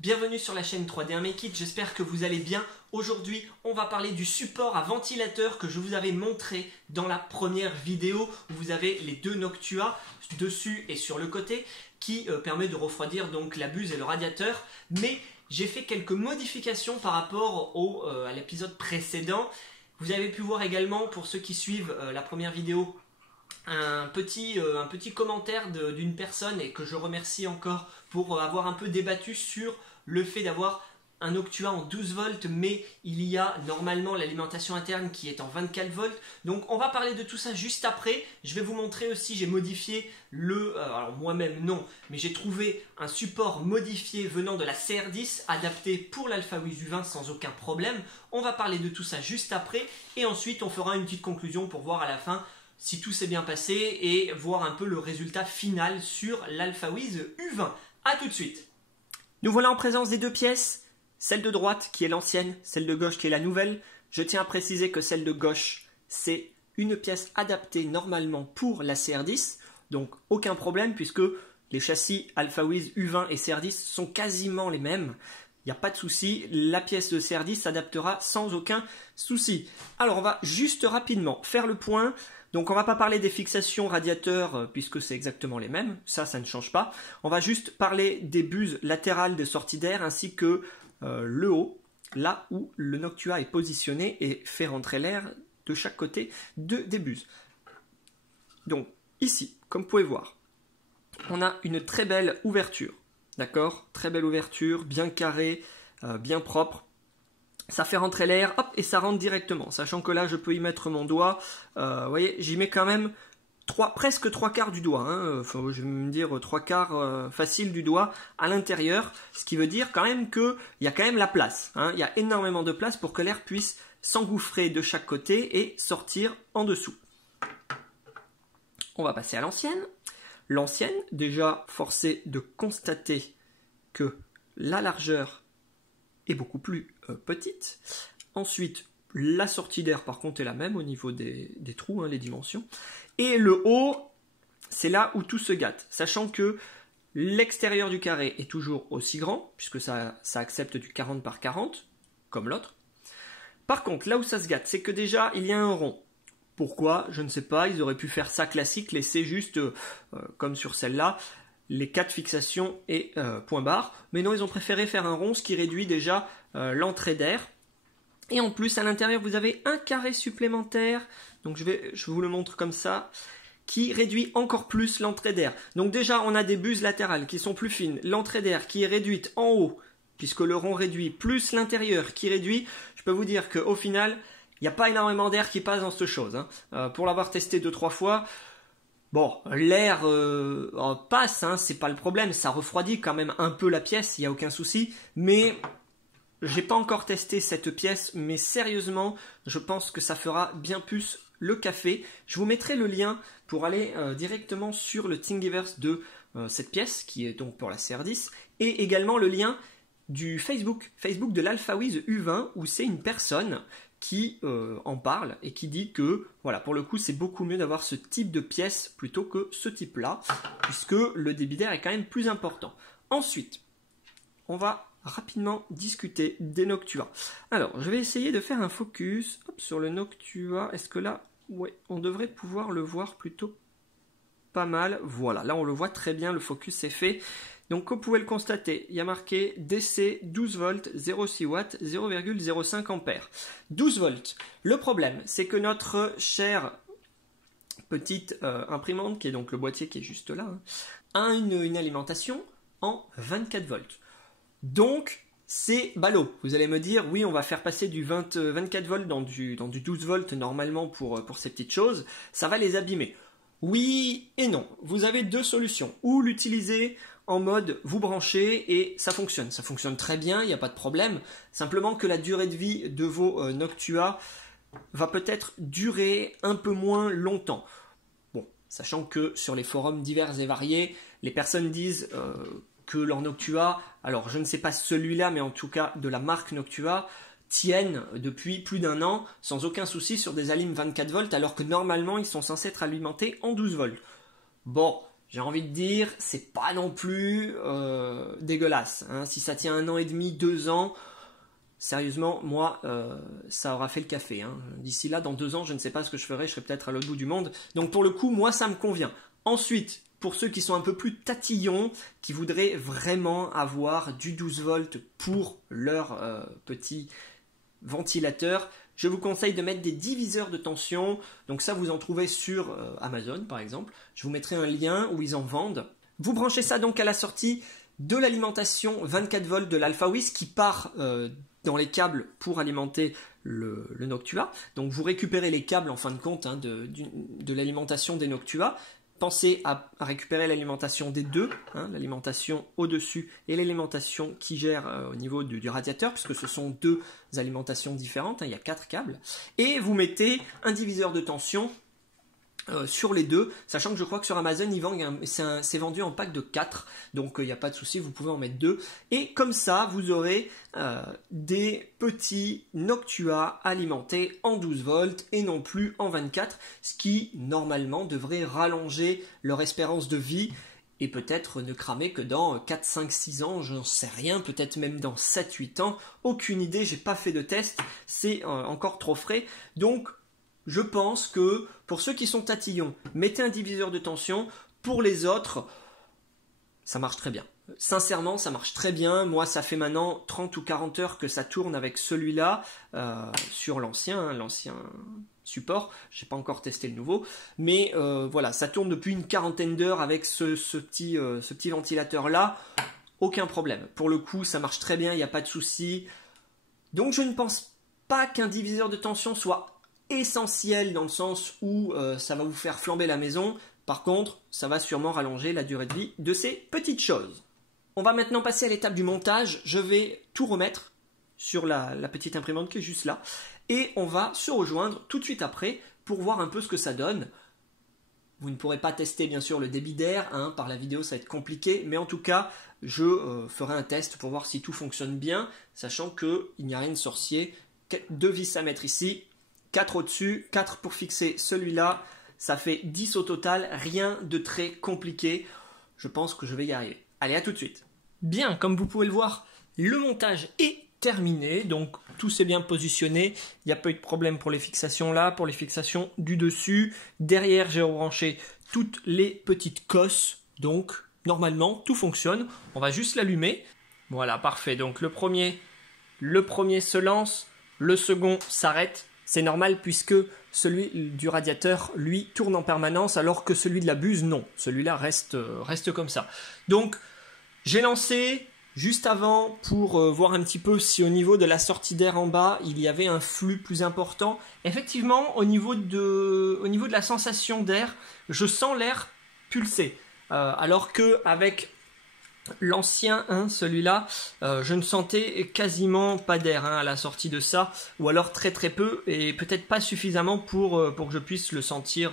Bienvenue sur la chaîne 3D Make It, j'espère que vous allez bien. Aujourd'hui, on va parler du support à ventilateur que je vous avais montré dans la première vidéo où vous avez les deux Noctua dessus et sur le côté qui permet de refroidir donc la buse et le radiateur. Mais j'ai fait quelques modifications par rapport à l'épisode précédent. Vous avez pu voir également, pour ceux qui suivent la première vidéo, un petit commentaire d'une personne et que je remercie encore pour avoir un peu débattu sur le fait d'avoir un Noctua en 12 volts, mais il y a normalement l'alimentation interne qui est en 24 volts. Donc on va parler de tout ça juste après. Je vais vous montrer aussi, j'ai modifié alors moi-même non, mais j'ai trouvé un support modifié venant de la CR10 adapté pour l'Alphawiz U20 sans aucun problème. On va parler de tout ça juste après et ensuite on fera une petite conclusion pour voir à la fin si tout s'est bien passé et voir un peu le résultat final sur l'Alphawiz U20. A tout de suite. Nous voilà en présence des deux pièces, celle de droite qui est l'ancienne, celle de gauche qui est la nouvelle. Je tiens à préciser que celle de gauche, c'est une pièce adaptée normalement pour la CR10, donc aucun problème puisque les châssis Alphawiz U20 et CR10 sont quasiment les mêmes. Il n'y a pas de souci, la pièce de CR10 s'adaptera sans aucun souci. Alors on va juste rapidement faire le point. Donc on ne va pas parler des fixations radiateurs puisque c'est exactement les mêmes, ça ne change pas. On va juste parler des buses latérales de sortie d'air ainsi que le haut, là où le Noctua est positionné et fait rentrer l'air de chaque côté des buses. Donc ici, comme vous pouvez voir, on a une très belle ouverture, d'accord? Très belle ouverture, bien carrée, bien propre. Ça fait rentrer l'air, hop, et ça rentre directement. Sachant que là, je peux y mettre mon doigt. Vous voyez, j'y mets quand même presque 3/4 du doigt. Hein. Enfin, je vais me dire 3/4 facile du doigt à l'intérieur. Ce qui veut dire quand même qu'il y a quand même la place. Hein. Il y a énormément de place pour que l'air puisse s'engouffrer de chaque côté et sortir en dessous. On va passer à l'ancienne. L'ancienne, déjà, forcé de constater que la largeur est beaucoup plus petite. Ensuite, la sortie d'air par contre est la même au niveau des trous, hein, les dimensions. Et le haut, c'est là où tout se gâte. Sachant que l'extérieur du carré est toujours aussi grand, puisque ça accepte du 40 par 40, comme l'autre. Par contre, là où ça se gâte, c'est que déjà, il y a un rond. Pourquoi? Je ne sais pas, ils auraient pu faire ça classique, laisser juste, comme sur celle-là, les 4 fixations et point barre. Mais non, ils ont préféré faire un rond, ce qui réduit déjà l'entrée d'air. Et en plus, à l'intérieur, vous avez un carré supplémentaire. Donc je vous le montre comme ça, qui réduit encore plus l'entrée d'air. Donc déjà, on a des buses latérales qui sont plus fines. L'entrée d'air qui est réduite en haut, puisque le rond réduit, plus l'intérieur qui réduit. Je peux vous dire qu'au final, il n'y a pas énormément d'air qui passe dans cette chose. Hein. Pour l'avoir testé 2-3 fois, bon, l'air passe, hein, c'est pas le problème, ça refroidit quand même un peu la pièce, il n'y a aucun souci, mais j'ai pas encore testé cette pièce, mais sérieusement, je pense que ça fera bien plus le café. Je vous mettrai le lien pour aller directement sur le Thingiverse de cette pièce, qui est donc pour la CR10, et également le lien du Facebook de l'Alphawiz U20, où c'est une personne qui en parle et qui dit que voilà, pour le coup c'est beaucoup mieux d'avoir ce type de pièce plutôt que ce type là puisque le débit d'air est quand même plus important. Ensuite, on va rapidement discuter des Noctua. Alors, je vais essayer de faire un focus sur le Noctua. Est-ce que là, ouais, on devrait pouvoir le voir plutôt pas mal. Voilà, là on le voit très bien, le focus est fait. Donc comme vous pouvez le constater, il y a marqué DC 12 volts, 0,6 watts, 0,05 ampères. 12 volts. Le problème, c'est que notre chère petite imprimante, qui est donc le boîtier qui est juste là, hein, a une alimentation en 24 volts. Donc, c'est ballot. Vous allez me dire, oui, on va faire passer du 24 volts dans du 12 volts normalement pour ces petites choses. Ça va les abîmer. Oui et non. Vous avez deux solutions. Ou l'utiliser en mode vous branchez et ça fonctionne. Ça fonctionne très bien, il n'y a pas de problème. Simplement que la durée de vie de vos Noctua va peut-être durer un peu moins longtemps. Bon, sachant que sur les forums divers et variés, les personnes disent que leur Noctua, alors je ne sais pas celui-là, mais en tout cas de la marque Noctua, tiennent depuis plus d'1 an sans aucun souci sur des alimes 24 volts alors que normalement ils sont censés être alimentés en 12 volts. Bon, j'ai envie de dire, c'est pas non plus dégueulasse. Hein. Si ça tient 1 an et demi, 2 ans, sérieusement, moi, ça aura fait le café. Hein. D'ici là, dans 2 ans, je ne sais pas ce que je ferai, je serai peut-être à l'autre bout du monde. Donc pour le coup, moi, ça me convient. Ensuite, pour ceux qui sont un peu plus tatillons, qui voudraient vraiment avoir du 12 volts pour leur petit ventilateur, je vous conseille de mettre des diviseurs de tension. Donc ça, vous en trouvez sur Amazon, par exemple. Je vous mettrai un lien où ils en vendent. Vous branchez ça donc à la sortie de l'alimentation 24 volts de l'AlphaWiz qui part dans les câbles pour alimenter le Noctua. Donc vous récupérez les câbles en fin de compte hein, de l'alimentation des Noctua. Pensez à récupérer l'alimentation des deux, hein, l'alimentation au-dessus et l'alimentation qui gère au niveau du radiateur, puisque ce sont 2 alimentations différentes, hein, il y a 4 câbles. Et vous mettez un diviseur de tension sur les 2, sachant que je crois que sur Amazon, c'est vendu en pack de 4, donc il n'y a pas de souci, vous pouvez en mettre 2. Et comme ça, vous aurez des petits Noctua alimentés en 12 volts et non plus en 24, ce qui, normalement, devrait rallonger leur espérance de vie et peut-être ne cramer que dans 4, 5, 6 ans, je n'en sais rien, peut-être même dans 7, 8 ans. Aucune idée, j'ai pas fait de test, c'est encore trop frais. Donc, je pense que pour ceux qui sont tatillons, mettez un diviseur de tension. Pour les autres, ça marche très bien. Sincèrement, ça marche très bien. Moi, ça fait maintenant 30 ou 40 heures que ça tourne avec celui-là sur l'ancien support. Je n'ai pas encore testé le nouveau. Mais voilà, ça tourne depuis une 40aine d'heures avec ce petit ventilateur-là. Aucun problème. Pour le coup, ça marche très bien, il n'y a pas de souci. Donc, je ne pense pas qu'un diviseur de tension soit essentiel dans le sens où ça va vous faire flamber la maison. Par contre, ça va sûrement rallonger la durée de vie de ces petites choses. On va maintenant passer à l'étape du montage. Je vais tout remettre sur la petite imprimante qui est juste là. Et on va se rejoindre tout de suite après pour voir un peu ce que ça donne. Vous ne pourrez pas tester bien sûr le débit d'air, hein, par la vidéo ça va être compliqué, mais en tout cas je ferai un test pour voir si tout fonctionne bien, sachant qu'il n'y a rien de sorcier. 2 vis à mettre ici, 4 au-dessus, 4 pour fixer celui-là, ça fait 10 au total, rien de très compliqué. Je pense que je vais y arriver. Allez, à tout de suite. Bien, comme vous pouvez le voir, le montage est terminé, donc tout s'est bien positionné. Il n'y a pas eu de problème pour les fixations là, pour les fixations du dessus. Derrière, j'ai rebranché toutes les petites cosses, donc normalement tout fonctionne. On va juste l'allumer. Voilà, parfait. Donc le premier se lance, le second s'arrête. C'est normal puisque celui du radiateur, lui, tourne en permanence alors que celui de la buse, non. Celui-là reste comme ça. Donc, j'ai lancé juste avant pour voir un petit peu si au niveau de la sortie d'air en bas, il y avait un flux plus important. Effectivement, au niveau de la sensation d'air, je sens l'air pulser. Alors qu'avec l'ancien, hein, celui-là, je ne sentais quasiment pas d'air à la sortie de ça, ou alors très très peu, et peut-être pas suffisamment pour que je puisse le sentir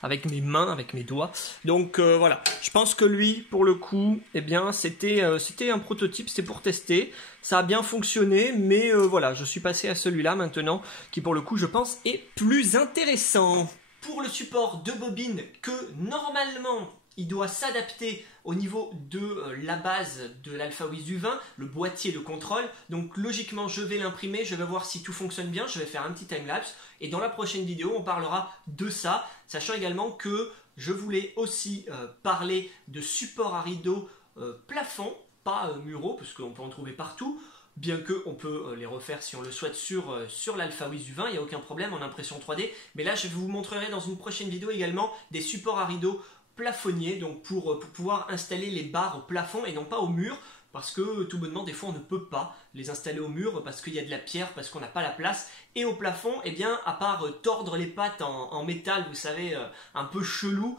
avec mes mains, avec mes doigts. Donc voilà, je pense que lui, pour le coup, eh bien, c'était un prototype, c'était pour tester. Ça a bien fonctionné, mais voilà, je suis passé à celui-là maintenant, qui pour le coup, je pense, est plus intéressant. Pour le support de bobine, que normalement, il doit s'adapter au niveau de la base de l'AlphaWiz U20, le boîtier de contrôle. Donc logiquement, je vais l'imprimer, je vais voir si tout fonctionne bien, je vais faire un petit timelapse. Et dans la prochaine vidéo, on parlera de ça, sachant également que je voulais aussi parler de support à rideau plafond, pas muraux, parce qu'on peut en trouver partout. Bien qu'on peut les refaire si on le souhaite sur l'AlphaWiz U20, il n'y a aucun problème en impression 3D. Mais là, je vous montrerai dans une prochaine vidéo également des supports à rideaux plafonniers, donc pour pouvoir installer les barres au plafond et non pas au mur, parce que tout bonnement des fois on ne peut pas les installer au mur parce qu'il y a de la pierre, parce qu'on n'a pas la place. Et au plafond, eh bien, à part tordre les pattes en métal, vous savez, un peu chelou,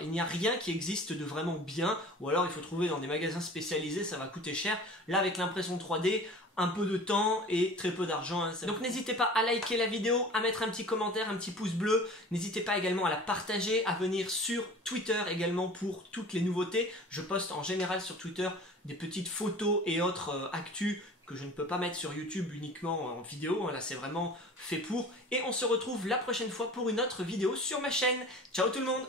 il n'y a rien qui existe de vraiment bien, ou alors il faut trouver dans des magasins spécialisés, ça va coûter cher. Là avec l'impression 3D, un peu de temps et très peu d'argent. Hein. Donc n'hésitez pas à liker la vidéo, à mettre un petit commentaire, un petit pouce bleu. N'hésitez pas également à la partager, à venir sur Twitter également pour toutes les nouveautés. Je poste en général sur Twitter des petites photos et autres actus que je ne peux pas mettre sur YouTube uniquement en vidéo. Là c'est vraiment fait pour. Et on se retrouve la prochaine fois pour une autre vidéo sur ma chaîne. Ciao tout le monde!